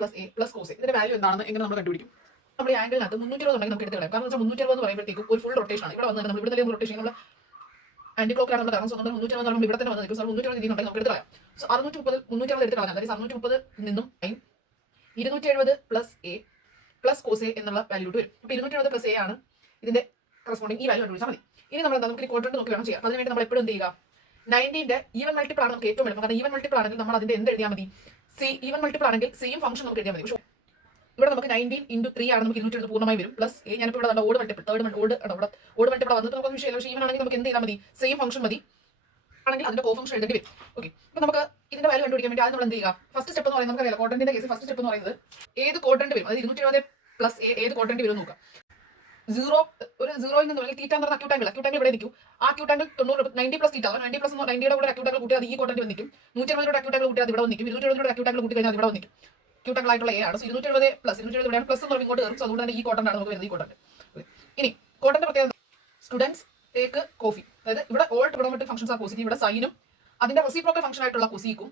Plus A plus cos ഇതിന്റെ value എന്താണെന്ന് എങ്ങനെ നമ്മൾ കണ്ടുപിടിക്കും? നമ്മൾ ഈ ആംഗിളിനകത്ത് 320 ഉണ്ടെങ്കിൽ നമുക്ക് എടുത്ത് കളയാം. കാരണം വെച്ചാൽ 320 എന്ന് പറയുമ്പോഴത്തേക്കും ഒരു ഫുൾ റൊട്ടേഷൻ ആണ്. ഇവിടെ വന്നിട്ട് നമ്മൾ ഇവിടെ തന്നെ റൊട്ടേഷൻ നമ്മൾ ആന്റി ക്ലോക്കിലാണ് നമ്മൾ കാരണം. സോ നമ്മൾ 320 നമ്മൾ ഇവിടെ തന്നെ വന്ന് നിൽക്കും. സോ 320 രീതിയിൽ ഉണ്ടെങ്കിൽ നമുക്ക് എടുത്ത് കളയാം. സോ 630 320 എടുത്ത് കളയാം. അതായത് 630 നിന്നും 270 plus A plus cos A എന്നുള്ള വാല്യൂ വരും. അപ്പോൾ 270 പ്ലസ് എ ആണ് ഇതിന്റെ കറസ്പോണ്ടിങ് ഈ വാല്യൂ കണ്ടുപിടിച്ചാൽ മതി. ഇനി നമ്മൾ നമുക്ക് ക്വാഡ്രന്റ് നോക്കി വേണം ചെയ്യാം. അതിനുവേണ്ടി നമ്മൾ എപ്പോഴും എന്ത് ചെയ്യുക? 90ന്റെ ഈവൻ മൾട്ടിപ്പിൾ ആണ് നമുക്ക് ഏറ്റവും എളുപ്പം. കാരണം ഈവൻ മൾട്ടിപ്പിൾ ആണെങ്കിൽ നമ്മൾ അതിന്റെ എന്ത് എഴുതിയാൽ മതി? സി ഈവൻ മൾട്ടിപ്പിൾ ആണെങ്കിൽ സെയിം ഫംഗ്ഷൻ നമുക്ക് എഴുതിയാൽ മതി. പക്ഷേ ഇവിടെ നമുക്ക് 19 × 3 ആണ് നമുക്ക് 270 പൂർണ്ണമായി വരും. പ്ലസ് എ ഞാനിപ്പോൾ ഇവിടെ ഓട് മൾട്ടിപ്പിൾ ഓട് മൾട്ടിപ്പിൾ വന്നിട്ട് നമുക്ക് വിഷയമില്ല. പക്ഷേ ഈവൻ ആണെങ്കിൽ നമുക്ക് എന്ത് ചെയ്താൽ മതി? സെയിം ഫംഗ്ഷൻ മതി ആണെങ്കിൽ അതിന്റെ കോ ഫംഗ്ഷൻ എഴുതേണ്ടി വരും. ഓക്കെ, അപ്പോൾ നമുക്ക് ഇതിന്റെ വാല്യൂ കണ്ടുപിടിക്കാൻ വേണ്ടി ആദ്യം നമ്മൾ എന്ത് ചെയ്യുക? ഫസ്റ്റ് സ്റ്റെപ്പ് എന്ന് പറയുന്നത് നമുക്കറിയാം ക്വാഡ്രന്റിന്റെ കേസ് ഫസ്റ്റ് സ്റ്റെപ്പ് എന്ന് പറയുന്നത് ഏത് ക്വാഡ്രന്റ് വരും, അത് 270 പ്ലസ് എ ഏത് ക്വാഡ്രന്റ് വരും നോക്കുക. ഒരു സീറോയിൽ നിന്ന് തീറ്റ എന്ന് പറഞ്ഞ അക്യൂട്ടാങ്കിൾ ഇവിടെ നിൽക്കും. ആ അക്യൂട്ടാങ്കിൾ 90 പ്ലസ് തീറ്റ 90 പ്ലസ് 90യുടെ കൂടെ അക്യൂട്ടാങ്കിൾ കൂട്ടി അത് ഈ ക്വാഡ്രന്റ് നിൽക്കും. 170 അക്യൂട്ടാങ്കിൾ കൂട്ടി അത് ഇവിടെ നിൽക്കും. 270 അക്യൂട്ടാങ്കിൾ കൂട്ടി കഴിഞ്ഞാൽ ഇവിടെ നിൽക്കും. ക്യൂട്ടാങ്കിൾ ആയിട്ടുള്ള എ ആണ്. സോ 270 പ്ലസ് ഇവിടെയാണ് പ്ലസ് എന്ന് ഇങ്ങോട്ട് കയറും. സോ അതുകൊണ്ട് തന്നെ ഈ ക്വാഡ്രന്റ് ആണ് നമുക്ക് വരുന്നത്. ഈ ക്വാഡ്രന്റ് ഇനി ക്വാഡ്രന്റ് പ്രത്യേകത സ്റ്റുഡൻസ് ടേക്ക് കോഫി. അതായത് ഇവിടെ ഓൾ ട്രിഗണോമെട്രിക് ഫംഗ്ഷൻസ് ആ പോസിറ്റീവ്. ഇവിടെ സൈനും അതിന്റെ റെസിപ്രോക്കൽ ഫംഗ്ഷൻ ആയിട്ടുള്ള കൊസീക്കും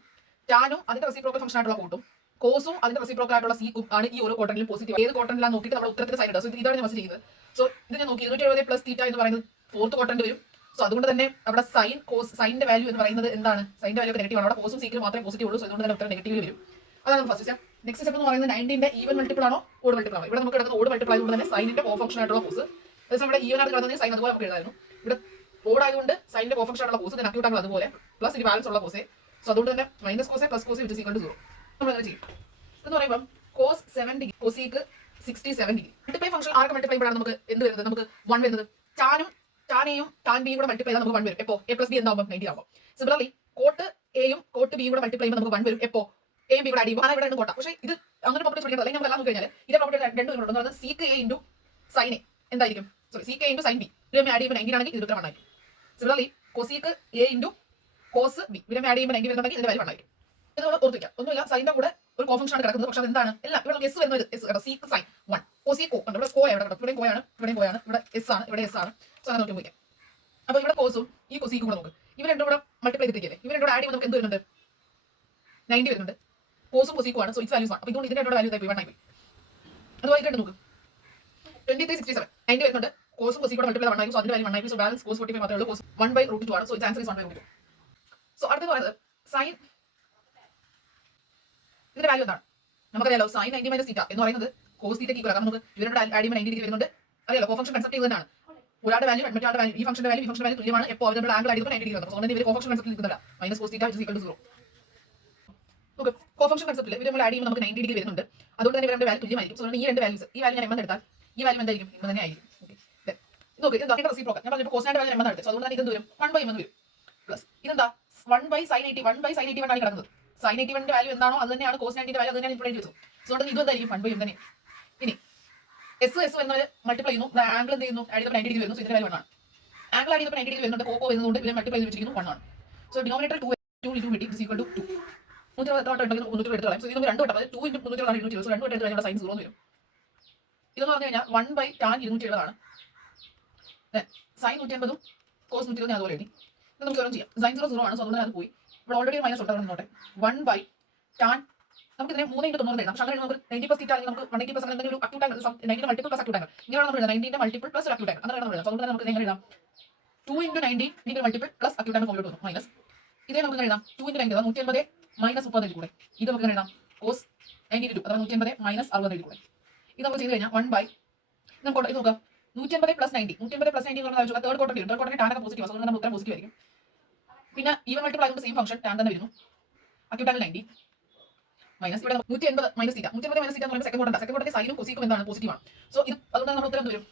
ടാനും അതിന്റെ റെസിപ്രോക്കൽ ഫംഗ്ഷൻ ആയിട്ടുള്ള കൂട്ടും കോസും അതിന്റെ റെസിപ്രോക്കൽ ആയിട്ടുള്ള സീക്കും ആണ് ഈ ഓരോ ക്വാഡ്രന്റിലും പോസിറ്റീവ്. ഏത് ക്വാഡ്രന്റിലാണ് നോക്കിയിട്ട് നമ്മൾ ഉത്തരത്തിന് സൈൻ ഇടുക. സോ ഇതാണ് ഞാൻ ഫസ്റ്റ് ചെയ്യുന്നത്. സോ ഇത് ഞാൻ നോക്കി 270 പ്ലസ് തീറ്റ എന്ന് പറയുന്നത് ഫോർത്ത് ക്വാഡ്രന്റ് വരും. സോ അതുകൊണ്ട് തന്നെ അവിടെ സൈൻ കോസ് സൈനിന്റെ വാല്യൂ എന്ന് പറയുന്നത് എന്താണ്? സൈനിന്റെ വാല്യൂ നെഗറ്റീവ് ആണ്. അവിടെ കോസും സീക്കിലും മാത്രമേ പോസിറ്റീവ് ഉള്ളൂ. സോ അതുകൊണ്ട് തന്നെ ഉത്തരം നെഗറ്റീവ് വരും. അതാണ് ഫസ്റ്റ് സ്റ്റെപ്പ്. നെക്സ്റ്റ് സ്റ്റെപ്പ് എന്ന് പറയുന്നത് 90ന്റെ ഈവൻ മൾട്ടിപ്പിൾ ആണോ ഓഡ് മൾട്ടിപ്പിൾ ആണോ? ഇവിടെ നമുക്ക് കിടക്കുന്ന ഓഡ് മൾട്ടിപ്പിൾ ആയതുകൊണ്ട് തന്നെ സൈനിന്റെ കോ ഫംഗ്ഷൻ ആയിട്ടുള്ള കോസ്. അതേസമയം ഇവിടെ ഈവൻ ആയിട്ട് കിടക്കുന്ന സൈൻ അതുപോലെ നമുക്ക് എഴുതായിരുന്നു. ഇവിടെ ഓഡ് ആയതുകൊണ്ട് സൈനിന്റെ കോ ഫംഗ്ഷൻ ആയിട്ടുള്ള കോസ് തന്നെ അക്യൂട്ടാങ്കിൾ അതുപോലെ പ്ലസ് ഇനി ബാലൻസ് ഉള്ള കോസെ. സോ അതുകൊണ്ട് തന്നെ minus cosec plus cosec which is equal to 0 നമ്മൾ അങ്ങനെ ചെയ്യും. എന്ന് പറയുമ്പോൾ cos 7 degree cosec 67 degree. Multiply function ആർക്ക് മൾട്ടിപ്ലൈ ചെയ്യുമ്പോഴാണ് നമുക്ക് എന്ത് വരുന്നത്? നമുക്ക് 1 വരുന്നത്. ടാനെയും ടാൻ ബിയും കൂടെ മൾട്ടിപ്ലൈ ചെയ്താൽ നമുക്ക് 1 വരും. എപ്പോൾ? എ പ്ലസ് ബി എന്താകുമ്പോൾ 90 ആകുമ്പോൾ. സിമിലർലി കോട്ട് എയും കോട്ട് ബിയും കൂടെ മൾട്ടിപ്ലൈ ചെയ്യുമ്പോൾ നമുക്ക് 1 വരും. എപ്പോൾ? എയും ബി കൂടെ ആഡ് ചെയ്യുമ്പോൾ ആണ് ഇവിടെ കോട്ട. പക്ഷേ ഇത് അങ്ങനെ പ്രോപ്പർട്ടി പഠിക്കുന്നത് അല്ലെങ്കിൽ നമുക്ക് എല്ലാം നോക്കി കഴിഞ്ഞാൽ ഇതേ പ്രോപ്പർട്ടി രണ്ടും ഉണ്ടെന്ന് sec A into sine A എന്തായിരിക്കും? Sorry sec A into sine B ഇവരെ ആഡ് ചെയ്യുമ്പോൾ 90 ആണെങ്കിൽ ഇത് ഉത്തരം 1 ആയിരിക്കും. Similarly cosec A into cos B ഇവരെ ആഡ് ചെയ്യുമ്പോൾ 90 വരുന്നുണ്ടെങ്കിൽ ഇതിന്റെ വാല്യൂ 1 ആയിരിക്കും. ഇത് നമ്മൾ ഓർത്തിക്കാം. ഒന്നുമില്ല, സൈൻ്റെ കൂടെ ഒരു കോ ഫംഗ്ഷൻ ആണ് കിടക്കുന്നത്. പക്ഷേ അത് എന്താണ്? എല്ലാം ഇവിടെ എസ് വരുന്നത് എസ് സീക്ക് സൈൻ 1 കോസീക്കോ ഉണ്ട്. ഇവിടെ കോ എവിടെ കിടക്കും? ഇവിടെയും കോയാണ് ഇവിടെയും കോയാണ്. ഇവിടെ എസ് ആണ് ഇവിടെ എസ് ആണ്. സോ അങ്ങനെ നോക്കി പോയിക്കാം. അപ്പോൾ ഇവിടെ കോസും ഈ കൊസീക്കും കൂടെ നോക്ക്. ഇവർ രണ്ടും കൂടെ മൾട്ടിപ്ലൈ ചെയ്തിരിക്കല്ലേ? ഇവർ രണ്ടും ആഡ് ചെയ്യുമ്പോൾ നമുക്ക് എന്ത് വരുന്നുണ്ട്? 90 വരുന്നുണ്ട്. കോസും കൊസീക്കും ആണ്. സോ ഇറ്റ്സ് വാല്യൂസ് ആണ്. അപ്പോൾ ഇതുകൊണ്ട് ഇതിന്റെ രണ്ടോടെ വാല്യൂ ആയി 1 ആയി പോയി. അതുപോലെ ഇത് നോക്ക് 2367 90 വരുന്നുണ്ട്. കോസും കൊസീക്കും കൂടെ മൾട്ടിപ്ലൈ 1 ആയി. സോ അതിന്റെ വാല്യൂ 1 ആയി. സോ ബാലൻസ് കോസ് 45 മാത്രമേ ഉള്ളൂ. കോസ് 1/√2 ആണ്. So it's answer is 1/√2. So അടുത്തത് പറയുന്നത് സൈൻ ഇതിന്റെ വാല്യൂ എന്താണ്? നമുക്കറിയാലോ സൈൻ 90 മൈനസ് തീറ്റ എന്ന് പറയുന്നത് കോസ് തീറ്റയ്ക്ക് ഈക്വൽ ആണ്. നമുക്ക് ഇവരുടെ ആഡ് ചെയ്യുമ്പോൾ 90 ഡിഗ്രി വരുന്നുണ്ട്. അറിയാലോ കോ ഫംഗ്ഷൻ കൺസെപ്റ്റ് ചെയ്യുന്നതാണ്. ഒരാളുടെ വാല്യൂ മറ്റൊരാളുടെ വാല്യൂ ഈ ഫംഗ്ഷന്റെ വാല്യൂ തുല്യമാണ്. എപ്പോൾ അവരുടെ ആംഗിൾ ആഡ് ചെയ്യുമ്പോൾ 90 ഡിഗ്രി വന്നു. അതുകൊണ്ട് ഇവർ കോ ഫംഗ്ഷൻ കൺസെപ്റ്റ് നിൽക്കുന്നില്ല. Minus cos theta is equal to 0. Okay, co function കൺസെപ്റ്റിൽ ഇവർ നമ്മൾ ആഡ് ചെയ്യുമ്പോൾ നമുക്ക് 90 ഡിഗ്രി വരുന്നുണ്ട്. അതുകൊണ്ട് തന്നെ ഇവരുടെ വാല്യൂ തുല്യമായിരിക്കും. സോ ഈ രണ്ട് വാല്യൂസ് ഈ വാല്യൂ ഞാൻ എം എടുത്താൽ ഈ വാല്യൂ എന്തായിരിക്കും? എം തന്നെ ആയിരിക്കും. ഓക്കെ, നോക്ക് ഇത് എന്താ റെസിപ്രോക്കൽ. ഞാൻ പറഞ്ഞു കോസിന്റെ വാല്യൂ എം എടുത്തു. സോ അതുകൊണ്ട് തന്നെ ഇത് വരും 1/m വരും. പ്ലസ് ഇതെന്താ 1/sin81 1/sin81 ആണ് കിടക്കുന്നത്. sin 81ന്റെ വാല്യൂ എന്താണോ അത് തന്നെയാണ് കോസ് 90ന്റെ വാല്യൂ. അത് തന്നെയാണ് ഇപ്പോൾ എഴുതി വെച്ചത്. സോ അതുകൊണ്ട് ഇത് എന്തായിരിക്കും? 1/m തന്നെ. ഇനി എസ് വരുന്നവർ മൾട്ടിപ്ലൈ ചെയ്യുന്നു. ആംഗിൾ എന്ത് ചെയ്യുന്നു? ആഡ് ചെയ്തപ്പോൾ 90 ഡിഗ്രി വരുന്നു. സോ ഇതിന്റെ വാല്യൂ 1 ആണ്. ആംഗിൾ ആഡ് ചെയ്തപ്പോൾ 90 ഡിഗ്രി വരുന്നുണ്ട്. കോക്കോ വരുന്നതുകൊണ്ട് ഇവരെ മൾട്ടിപ്ലൈ ചെയ്ത് വെച്ചിരിക്കുന്നു 1 ആണ്. സോ ഡിനോമിനേറ്റർ 2 into കിട്ടി ഇസ് ഈക്വൽ ടു 2. 120 എത്ര വട്ടം ഉണ്ടെങ്കിൽ 320 എടുത്ത് കളയാം. സോ ഇത് നമുക്ക് 2 വട്ടം അതായത് 2 into 320 ആണ് 220. സോ 2 വട്ടം എടുത്ത് കഴിഞ്ഞാൽ സൈൻ 0 എന്ന് വരും. ഇതെന്ന് പറഞ്ഞു കഴിഞ്ഞാൽ 1/tan 270 ആണ്. സൈൻ 180 കോസ് 120 അതുപോലെ എഴുതി. ഇത് നമുക്ക് ഓരോ ചെയ്യാം. സൈൻ 0 ആണ്. സോ അതുകൊണ്ട് അത് പോയി. ഇവിടെ ഓൾറെഡി മൈനസ് ഉണ്ട്. നോട്ടെ 1/tan നമുക്ക് ഇതിനെ 3 into 90 എഴുതാം. പക്ഷേ അങ്ങനെ നമുക്ക് 90 പ്ലസ് തീറ്റ അല്ലെങ്കിൽ നമുക്ക് 180 പ്ലസ് അങ്ങനെ ഒരു അക്യൂട്ടാങ്കിൾ 90 മൾട്ടിപ്പിൾ പ്ലസ് അക്യൂട്ടാങ്കിൾ ഇങ്ങനെയാണ് നമ്മൾ എഴുതാം. 90ന്റെ മൾട്ടിപ്പിൾ പ്ലസ് അക്യൂട്ടാങ്കിൾ അങ്ങനെ നമ്മൾ എഴുതാം. സോ അതുകൊണ്ട് തന്നെ നമുക്ക് എങ്ങനെ എഴുതാം? 2 into 90 ന്റെ മൾട്ടിപ്പിൾ പ്ലസ് അക്യൂട്ടാങ്കിൾ ഫോമിലോട്ട് വന്നു മൈനസ് ഇതേ നമുക്ക് എഴുതാം 2 into 90 180 മൈനസ് 30 കൂടെ ഇത് നമുക്ക് എഴുതാം കോസ് 92 അഥവാ 180 മൈനസ് 60 കൂടെ ഇത് നമുക്ക് ചെയ്ത് കഴിഞ്ഞാൽ 1 ബൈ നമുക്ക് ഇത് നോക്കാം 180 പ്ലസ് 90 180 പ്ലസ് 90 എന്ന് പറഞ്ഞാൽ തേർഡ് ക്വാർട്ടർ ടാൻ ഒക്കെ പോസിറ്റീവ് അതുകൊണ്ട് നമുക്ക് ഉത്തരം പോസിറ്റീവ് ആയിരിക്കും. പിന്നെ ഈവൻ മൾട്ടിപ്പിൾ ആയതുകൊണ്ട് സെയിം ഫംഗ്ഷൻ ടാൻ തന്നെ വരുന്നു. അക്യൂട്ടാങ്കിൾ 90 മൈനസ് ഇവിടെ 180 മൈനസ് തീറ്റ 180 മൈനസ് തീറ്റ എന്ന് പറയുമ്പോൾ സെക്കൻഡ് ക്വാർട്ടർ സൈനും കൊസീക്കും എന്താണ്? പോസിറ്റീവ് ആണ്. സോ ഇത് അതുകൊണ്ട് നമ്മുടെ ഉത്തരം വരും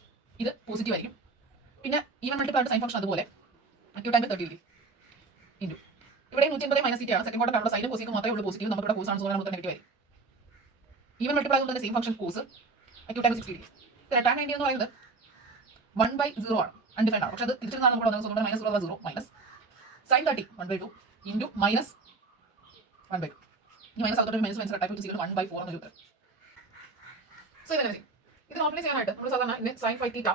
ഇത് പോസിറ്റീവ് ആയിരിക്കും. പിന്നെ ഈവൻ മൾട്ടിപ്പിൾ ആയിട്ട് സൈൻ ഫംഗ്ഷൻ അതുപോലെ അക്യൂട്ടാങ്കിൾ 30 ഡിഗ്രി ഇൻറ്റു ഇവിടെ 180 മൈനസ് തീറ്റ ആണ്. സെക്കൻഡ് ക്വാർട്ടർ നമ്മുടെ സൈനും കൊസീക്കും മാത്രമേ ഉള്ളൂ പോസിറ്റീവ്. നമുക്ക് ഇവിടെ കോസ് ആണ്. സോ നമുക്ക് നെഗറ്റീവ് ആയിരിക്കും. ഈവൻ മൾട്ടിപ്പിൾ ആയതുകൊണ്ട് തന്നെ same function cos acute angle 60 degree. Tan 90 എന്ന് പറയുന്നത് 1/0 ആണ്. അൺഡിഫൈൻഡ് ആണ്. പക്ഷേ അത് തിരിച്ചിരുന്നാണ് നമ്മൾ വന്നത്. സോ അതുകൊണ്ട് minus 0 minus sign 30 1/2 into minus 1/2 ഈ മൈനസ് അകത്തോട്ട് മൈനസ് മൈനസ് കട്ടാക്കി വെച്ച് 1/4 എന്ന് കിട്ടും. സോ ഇങ്ങനെ ഇത് നോർമലൈസ് ചെയ്യാനായിട്ട് നമ്മൾ സാധാരണ sine 5 theta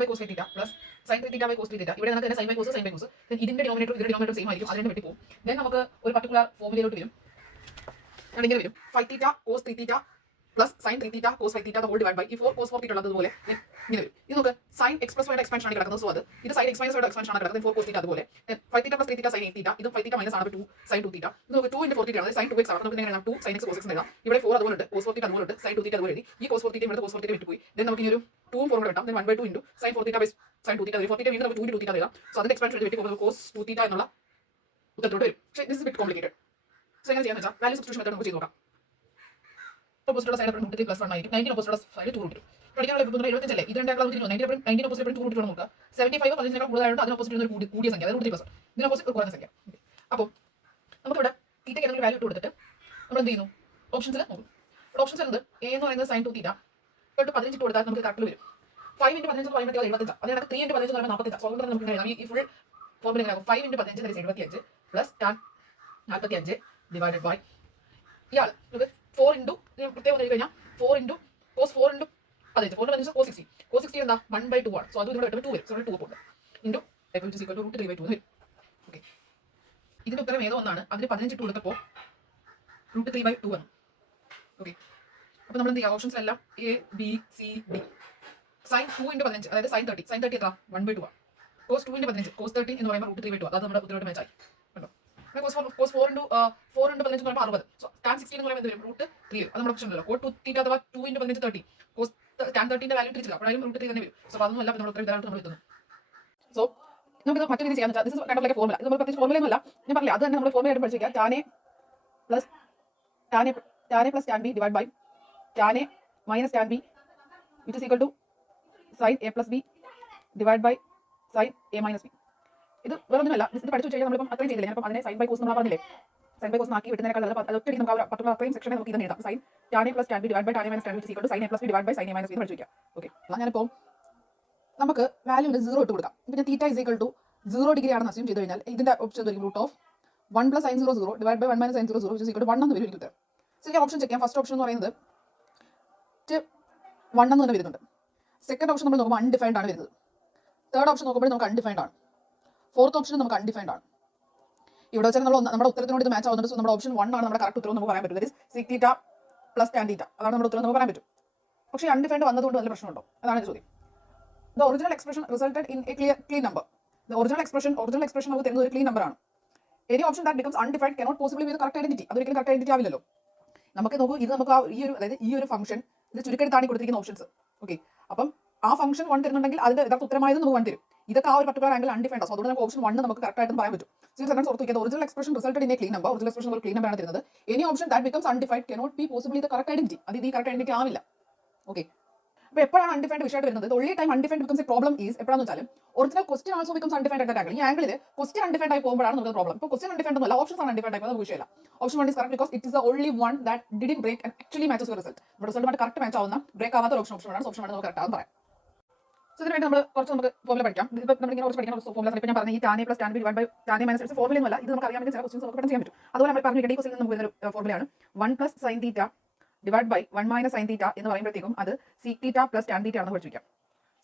by cos 5 theta plus sine 3 theta by cos 3 theta ഇവിടെ നമുക്ക് സൈൻ ബൈ കോസ് ഇതിന്റെ ഡിനോമിനേറ്റർ ഇതിന്റെ ഡിനോമിനേറ്റർ സെയിം ആയിരിക്കും. അതിനെ വെട്ടി പോകും. ദെൻ നമുക്ക് ഒരു പർട്ടിക്കുലർ ഫോർമുലയിലോട്ട് വരും. ഞാൻ ഇങ്ങനെ വരും 5 theta cos 3 theta plus sine 3 theta cos 5 theta whole divide by ഈ 4 കോസ് 4 തീറ്റ ഉള്ളതുപോലെ ഇങ്ങനെ വരും. ഇത് നമുക്ക് സൈൻ എക്സ് പ്ലസ് വൈയുടെ എക്സ്പാൻഷൻ ആണ് കിടക്കുന്നത്. സോ അത് ഇത് സൈൻ എക്സ് മൈനസ് വൈയുടെ എക്സ്പാൻഷൻ ആണ് കിടക്കുന്നത് 4 കോസ് തീറ്റ അതുപോലെ 5 തീറ്റ പ്ലസ് 3 തീറ്റ സൈൻ 8 തീറ്റ ഇതും 5 തീറ്റ മൈനസ് ആണ് 2 സൈൻ 2 തീറ്റ. ഇത് നമുക്ക് 2 4 തീറ്റ ആണ് സൈൻ 2x ആണ്. നമുക്ക് ഇങ്ങനെ 2 സൈൻ എക്സ് കോസ് എക്സ് എഴുതാം. ഇവിടെ 4 അതുപോലെ ഉണ്ട് കോസ് 4 തീറ്റ അതുപോലെ ഉണ്ട് സൈൻ 2 തീറ്റ അതുപോലെ എഴുതി. ഈ കോസ് 4 തീറ്റ ഇവിടെ കോസ് 4 തീറ്റ വിട്ടുപോയി. ദെൻ നമുക്ക് ഇനി ഒരു 2 4 കൂടെ കിട്ടാം. Then 1/2 into sine 4 theta by sine 2 theta 4 theta വീണ്ടും നമുക്ക് 2 2 തീറ്റ എഴുതാം. സോ അതിന്റെ എക്സ്പാൻഷൻ വെട്ടി പോകുന്നത് കോസ് 2 തീറ്റ എന്നുള്ള ഉത്തരത്തോട്ട് വരും. പക്ഷേ this is bit complicated. So എങ്ങനെ ചെയ്യാന്ന് വെച്ചാൽ വാല്യൂ സബ്സ്റ്റിറ്റ്യൂഷൻ മെത്തേഡ് നമുക്ക് ചെയ്ത് നോക്കാം. ഓപ്പോസിറ്റുള്ള സൈഡ് എപ്പോഴും 3 + 1 ആയിരിക്കും. 19 ഓപ്പോസിറ്റുള്ള സൈഡ് 2 √ 2. പഠിക്കാനുള്ള ഇപ്പോൾ 75 അല്ലേ ഇത് രണ്ടാം 19 ഓപ്പോസിറ്റ് എപ്പോഴും 2 √ 2 നോക്കുക. 75 15 കൂടുതലായിട്ട് അതിന് ഓപ്പോസിറ്റ് ഒരു കൂടിയ സംഖ്യ അതായത് 3 + 1 ഇതിന് ഓപ്പോസിറ്റ് കുറഞ്ഞ സംഖ്യ. അപ്പോൾ നമുക്കിവിടെ തീറ്റയ്ക്ക് എന്തെങ്കിലും വാല്യൂ ഇട്ട് കൊടുത്തിട്ട് നമ്മൾ എന്ത് ചെയ്യുന്നു ഓപ്ഷൻസിൽ നോക്കും. ഓപ്ഷൻസ് വരുന്നത് എ എന്ന് പറയുന്നത് സൈൻ 2 തീറ്റ 15 ഇട്ട് കൊടുത്താൽ നമുക്ക് കറക്റ്റ് വരും. 5 × 15 എന്ന് പറയുമ്പോൾ 75. അതിന് 3 × 15 എന്ന് പറയുമ്പോൾ 45. സോ അതുകൊണ്ട് നമുക്ക് എഴുതാം ഈ ഫുൾ ഫോർമുല എങ്ങനെ 5 × 15 75 പ്ലസ് ടാൻ 45 ഡിവൈഡഡ് ബൈ ഇയാൾ നമുക്ക് 4 ഇൻറ്റു പ്രത്യേകം എഴുതി കഴിഞ്ഞാൽ 4 into cos 4 into 15 4 × 15 cos 60. Cos 60 എന്താ 1/2 ആണ്. സോ അത് ഇവിടെ 2 വരും. സോ 2 പോകുന്നുണ്ട് ഇൻറ്റു √3/2 വരും. ഓക്കെ ഇതിന്റെ ഉത്തരം ഏതോ ഒന്നാണ്. അതിന് 15 ഇട്ട് കൊടുത്തപ്പോൾ √3/2 വന്നു. ഓക്കെ അപ്പോൾ നമ്മൾ എന്ത് ചെയ്യുക ഓപ്ഷൻസിലെല്ലാം A B C D sine 2 × 15 അതായത് സൈൻ 30 സൈൻ 30 എത്ര 1/2 ആണ്. കോസ് 2 × 15 കോസ് 30 എന്ന് പറയുമ്പോൾ √3/2 അത് നമ്മുടെ ഉത്തരവായിട്ട് മാച്ച് ആയി കണ്ടോ. കോസ് 4 × 15 എന്ന് പറയുമ്പോൾ 60. സോ ടാൻ 16 എന്ന് പറയുമ്പോൾ എന്ത് വരും √3 അത് നമ്മുടെ ഓപ്ഷൻ ഉണ്ടല്ലോ. കോസ് 2 തീറ്റ അഥവാ 2 × 15 30 കോസ് ടാൻ 30ന്റെ വാല്യൂ തിരിച്ചില്ല അപ്പോഴായാലും √3 തന്നെ വരും. സോ അതൊന്നും അല്ല നമ്മൾ ഉത്തരം ഇതായിട്ട് നമ്മൾ എത്തുന്നു. സോ നമുക്ക് മറ്റൊരു രീതി ചെയ്യാന്ന് വെച്ചാൽ this is kind of like formula. ഇത് നമ്മൾ പ്രത്യേകിച്ച് ഫോർമുല ഒന്നുമല്ല ഞാൻ പറഞ്ഞില്ല അത് തന്നെ നമ്മൾ ഫോർമുല ആയിട്ട് പഠിച്ചിരിക്കുക. Tan A plus tan B divide by tan A minus tan B which is equal to sine A plus B divide by sine A minus B. ഇത് വേറൊന്നുമല്ല ഇത് പഠിച്ചു കഴിഞ്ഞാൽ നമ്മളിപ്പം അത്രയും ചെയ്തില്ല. ഞാനിപ്പം അതിനെ സൈൻ ബൈ കോസ് നമ്മൾ പറഞ്ഞില്ലേ സൈൻ ബൈ കോസ് ആക്കി വിട്ടുന്നതിനേക്കാൾ അത് ഒറ്റയ്ക്ക് നമുക്ക് ആ പർട്ടിക്കുലർ അത്രയും സെക്ഷനെ നമുക്ക് ഇതെന്ന് എഴുതാം. Sine tan A plus tan B divide by tan A minus tan B which is equal to sine A plus B divide by sine A minus B എന്ന് പഠിച്ചു വയ്ക്കുക. ഓക്കെ ഞാനിപ്പോൾ നമുക്ക് വാല്യൂവിൽ 0 ഇട്ട് കൊടുക്കാം. ഇപ്പം ഞാൻ theta is equal to 0 degree ആണെന്ന് അസ്യൂം ചെയ്ത് കഴിഞ്ഞാൽ ഇതിന്റെ ഓപ്ഷൻ വരും √1 + sin 0 0 divide by 1 - sin 0 0 which is equal to 1 എന്ന് വരും എനിക്ക് ഉത്തരം. സോ ഞാൻ ഓപ്ഷൻ ചെക്ക് ചെയ്യാം. ഫസ്റ്റ് ഓപ്ഷൻ എന്ന് പറയുന്നത് 1 എന്ന് തന്നെ വരുന്നുണ്ട്. സെക്കൻഡ് ഓപ്ഷൻ നമ്മൾ നോക്കുമ്പോൾ അൺഡിഫൈൻഡ് ആണ് വരുന്നത്. തേർഡ് ഓപ്ഷൻ നോക്കുമ്പോൾ നമുക്ക് അൺഡിഫൈൻഡ് ആണ്. ഫോർത്ത് ഓപ്ഷൻ നമുക്ക് അൺഡിഫൈൻഡ് ആണ്. ഇവിടെ വെച്ചാൽ നമ്മൾ നമ്മുടെ ഉത്തരത്തിനോട് ഇത് മാച്ച് ആവുന്നുണ്ട്. സോ നമ്മുടെ ഓപ്ഷൻ 1 ആണ് നമ്മുടെ കറക്റ്റ് ഉത്തരം നമുക്ക് പറയാൻ പറ്റും. ദാറ്റ് ഈസ് sec θ + tan θ അതാണ് നമ്മുടെ ഉത്തരം നമുക്ക് പറയാൻ പറ്റും. പക്ഷേ അൺഡിഫൈൻഡ് വന്നതുകൊണ്ട് നല്ല പ്രശ്നമുണ്ടോ അതാണ് ചോദ്യം. The original expression resulted in a clean number. The original expression നമുക്ക് തരുന്ന ഒരു ക്ലീൻ നമ്പർ ആണ്. Any option that becomes undefined cannot possibly be the correct identity. അതൊരിക്കലും കറക്റ്റ് ഐഡന്റിറ്റി ആവില്ലല്ലോ. നമുക്ക് നോക്കൂ ഇത് നമുക്ക് അതായത് ഈ ഒരു ഫംഗ്ഷൻ ഇത് ചുരുക്കെടുത്താണ് കൊടുത്തിരിക്കുന്ന ഓപ്ഷൻസ്. ഓക്കെ അപ്പം ആ ഫംഗ്ഷൻ 1 തരുന്നുണ്ടെങ്കിൽ അതിന്റെ യഥാർത്ഥ ഉത്തരമായത് നമുക്ക് 1 തരും. ഇതൊക്കെ ആ ഒരു പർട്ടിക്കുലർ ആംഗിൾ അൺഡിഫൈൻഡ്. സോ അതുകൊണ്ട് നമുക്ക് ഓപ്ഷൻ 1 നമുക്ക് കറക്റ്റ് ആയിട്ട് പറയാൻ പറ്റും. സോ സെൻസ് ഓർത്ത് വെക്കുക original expression resulted in A clean number. Original expression ഒരു ക്ലീൻ നമ്പർ ആണ് തരുന്നത്. Any option that becomes undefined cannot be possibly the correct identity. അത് ഈ കറക്റ്റ് ഐഡന്റിറ്റി ആവില്ല. ഓക്കെ അപ്പോൾ എപ്പോഴാണ് അൺഡിഫൈൻഡ് വിഷയമായിട്ട് വരുന്നത്? Only time undefined becomes a problem is എപ്പോഴാണെന്ന് വെച്ചാൽ original question also becomes undefined at angle. ഈ ആംഗിളിൽ ക്വസ്റ്റ്യൻ അൺഡിഫൈൻഡ് ആയി പോകുമ്പോഴാണ് നമുക്ക് പ്രോബ്ലം. ഇപ്പോൾ ക്വസ്റ്റ്യൻ അൺഡിഫൈൻഡ് ഒന്നുമല്ല ഓപ്ഷൻസ് ആണ് അൺഡിഫൈൻഡ് ആയി പോകുന്നത് വിഷയമല്ല. Option 1 is correct because it is the only one that didn't break and actually matches your result. നമ്മുടെ റിസൾട്ടുമായിട്ട് കറക്റ്റ് മാച്ച് ആവുന്ന ബ്രേക്ക് ആവാത്ത ഓപ്ഷൻ ആണ്. ഓപ്ഷൻ 1 നമുക്ക് കറക്റ്റ് ആണെന്ന് പറയാം. സോ ഇതിനായിട്ട് നമ്മൾ കുറച്ച് നമുക്ക് ഫോർമുല പഠിക്കാം. ഇപ്പോൾ നമ്മളിങ്ങനെ കുറച്ച് പഠിക്കുന്ന ഫോർമുല ഇപ്പോൾ ഞാൻ പറഞ്ഞ ഈ tan A plus tan B divide by tan A minus formula ഒന്നുമല്ല. ഇത് നമുക്ക് അറിയാമെങ്കിൽ ചില ക്വസ്റ്റ്യൻസ് നമുക്ക് പെട്ടെന്ന് ചെയ്യാൻ പറ്റും. അതുപോലെ നമ്മൾ പറഞ്ഞു ഡി ക്വസ്റ്റിൽ നമുക്ക് വരുന്ന ഒരു ഫോർമുലയാണ് 1 + sin θ ഡിവൈഡ് ബൈ 1 - sin θ എന്ന് പറയുമ്പോഴത്തേക്കും അത് sec θ + tan θ ആണെന്ന് പഠിച്ചു വയ്ക്കാം.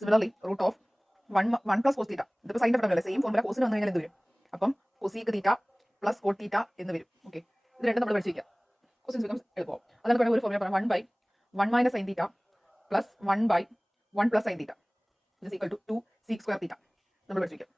സിമിലർലി √1 + cos θ ഇതിപ്പോൾ സൈൻ്റെ പടമല്ലേ സെയിം ഫോർമുല കോസിന് വന്നു കഴിഞ്ഞാൽ എന്ത് വരും? അപ്പം cosec θ + cot θ എന്ന് വരും. ഓക്കെ ഇത് രണ്ടും നമ്മൾ പഠിച്ചു വയ്ക്കാം. ക്വസ്റ്റ്യൻസ് ബിക്കംസ് എളുപ്പമാവും. അതാണ് പറയുന്നത് ഒരു ഫോർമുല പറയാം 1/1 - sin θ + 1/1 + sin θ is equal to 2 sec² θ നമ്മൾ പഠിച്ചു വയ്ക്കാം.